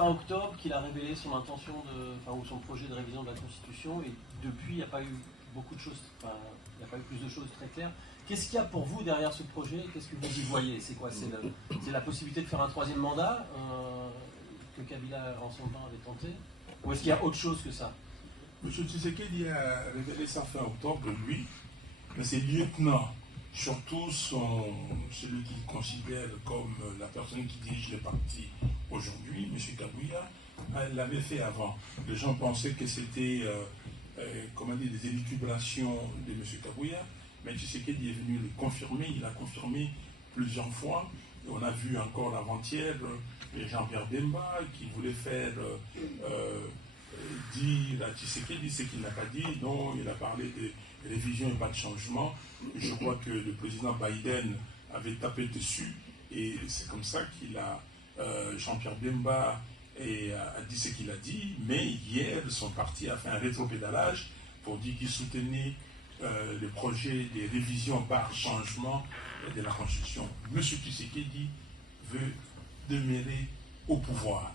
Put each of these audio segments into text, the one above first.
fin octobre qu'il a révélé son intention ou son projet de révision de la Constitution, et depuis il n'y a pas eu beaucoup de choses, il n'y a pas eu plus de choses très claires. Qu'est-ce qu'il y a pour vous derrière ce projet? Qu'est-ce que vous y voyez? C'est quoi? C'est la possibilité de faire un troisième mandat que Kabila en son temps avait tenté? Ou est-ce qu'il y a autre chose que ça? M. Tshisekedi a révélé ça fin octobre, lui, mais ses lieutenants, surtout celui qu'il considère comme la personne qui dirige le parti aujourd'hui, M. Kabila, l'avait fait avant. Les gens pensaient que c'était des élucubrations de M. Kabila, mais Tshisekedi est venu le confirmer, il a confirmé plusieurs fois. Et on a vu encore avant-hier Jean-Pierre Bemba qui voulait faire dire à Tshisekedi ce qu'il n'a pas dit. Non, il a parlé de révision et pas de changement. Je crois que le président Biden avait tapé dessus et c'est comme ça qu'il a, Jean-Pierre Bemba a dit ce qu'il a dit, mais hier son parti a fait un rétropédalage pour dire qu'il soutenait le projet de révision par changement de la Constitution. M. Tshisekedi veut demeurer au pouvoir.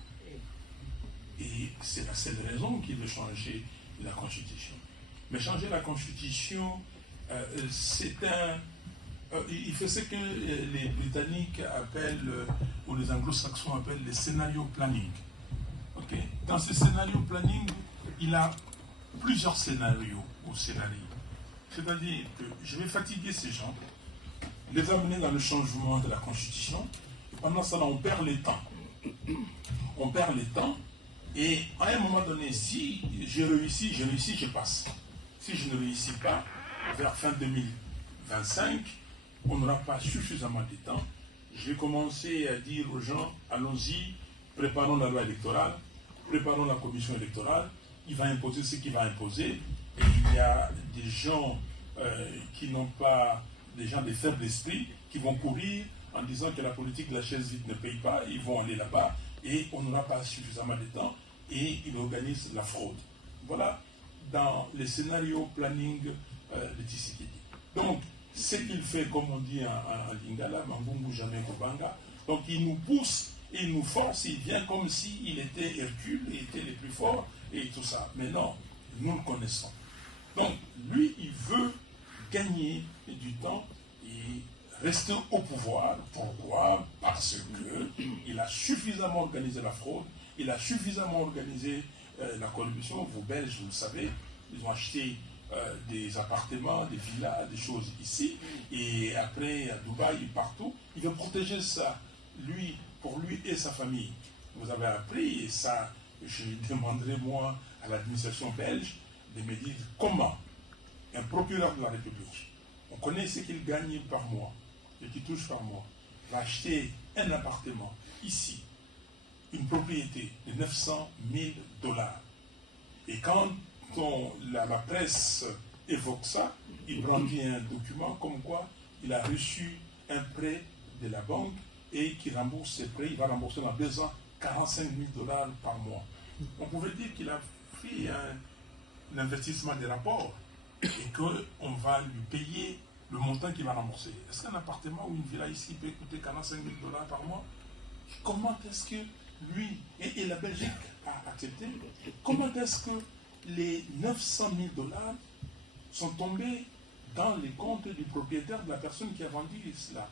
Et c'est la seule raison qu'il veut changer la Constitution. Mais changer la Constitution, c'est il fait ce que les Britanniques appellent, ou les Anglo-Saxons appellent, le scénario planning. Okay? Dans ce scénario planning, il a plusieurs scénarios ou scénarios. C'est-à-dire que je vais fatiguer ces gens, les amener dans le changement de la Constitution, et pendant ça, on perd le temps. On perd le temps. Et à un moment donné, si je réussis, je passe. Si je ne réussis pas, vers fin 2025, on n'aura pas suffisamment de temps. Je vais commencer à dire aux gens, allons-y, préparons la loi électorale, préparons la commission électorale, il va imposer ce qu'il va imposer. Et il y a des gens qui n'ont pas, des gens de faible esprit, qui vont courir en disant que la politique de la chaise vide ne paye pas, ils vont aller là-bas et on n'aura pas suffisamment de temps. Et il organise la fraude. Voilà dans les scénarios planning de Tshisekedi. Donc, ce qu'il fait, comme on dit en Lingala, Mambungu jamais Kobanga, donc il nous pousse, il nous force, il vient comme s'il était Hercule, il était le plus fort et tout ça. Mais non, nous le connaissons. Donc, lui, il veut gagner du temps et rester au pouvoir. Pourquoi? Parce qu'il a suffisamment organisé la fraude. Il a suffisamment organisé la corruption. Vous, Belges, vous le savez, ils ont acheté des appartements, des villas, des choses ici. Et après, à Dubaï, partout. Il veut protéger ça, lui, pour lui et sa famille. Vous avez appris, et ça, je demanderai, moi, à l'administration belge, de me dire comment un procureur de la République, on connaît ce qu'il gagne par mois, et qu'il touche par mois, va acheter un appartement ici, une propriété de 900 000 $. Et quand la presse évoque ça, il brandit un document comme quoi il a reçu un prêt de la banque et qu'il rembourse ses prêts, il va rembourser dans 2 ans 45 000 $ par mois. On pouvait dire qu'il a pris un investissement de rapport et qu'on va lui payer le montant qu'il va rembourser. Est-ce qu'un appartement ou une villa ici peut coûter 45 000 $ par mois? Comment est-ce que lui et la Belgique a accepté? Comment est-ce que les 900 000 $ sont tombés dans les comptes du propriétaire de la personne qui a vendu cela?